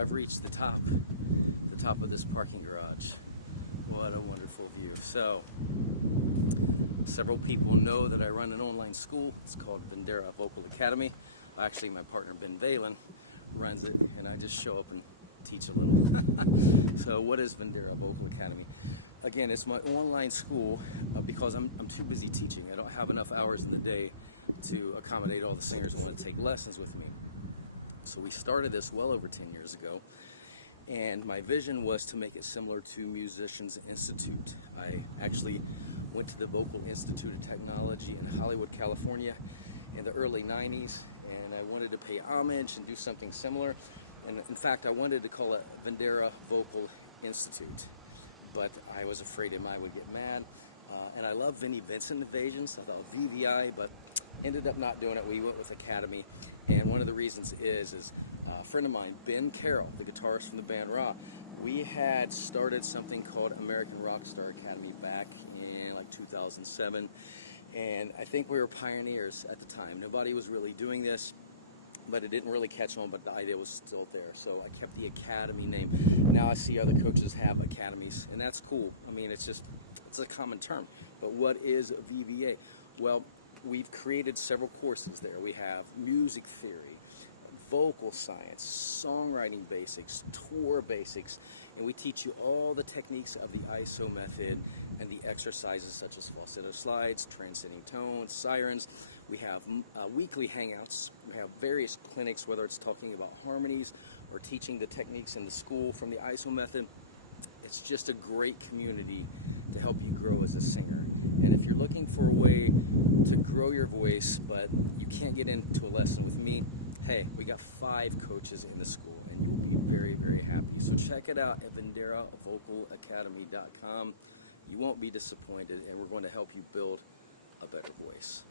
I've reached the top of this parking garage. What a wonderful view. So, several people know that I run an online school. It's called Vendera Vocal Academy. Actually, my partner Ben Valen runs it, and I just show up and teach a little. So, what is Vendera Vocal Academy? Again, it's my online school because I'm too busy teaching. I don't have enough hours in the day to accommodate all the singers who want to take lessons with me. So we started this well over 10 years ago, and my vision was to make it similar to Musicians Institute. I actually went to the Vocal Institute of Technology in Hollywood, California in the early 90s, and I wanted to pay homage and do something similar. And in fact, I wanted to call it Vendera Vocal Institute, but I was afraid it might would get mad. And I love Vinnie Vincent Invasions. I thought VVI, but ended up not doing it. We went with Academy, and one of the reasons is a friend of mine, Ben Carroll, the guitarist from the band Raw. We had started something called American Rockstar Academy back in like 2007, and I think we were pioneers at the time. Nobody was really doing this, but it didn't really catch on, but the idea was still there. So I kept the Academy name. Now I see other coaches have academies, and that's cool. I mean, it's a common term. But what is VBA? Well, we've created several courses there. We have music theory, vocal science, songwriting basics, tour basics, and we teach you all the techniques of the ISO method and the exercises such as falsetto slides, transcending tones, sirens. We have weekly hangouts. We have various clinics, whether it's talking about harmonies or teaching the techniques in the school from the ISO method. It's just a great community to help you grow as a singer. And if you're looking for a way to grow your voice, but you can't get into a lesson with me, hey, we got 5 coaches in the school, and you'll be very, very happy. So check it out at VenderaVocalAcademy.com. You won't be disappointed, and we're going to help you build a better voice.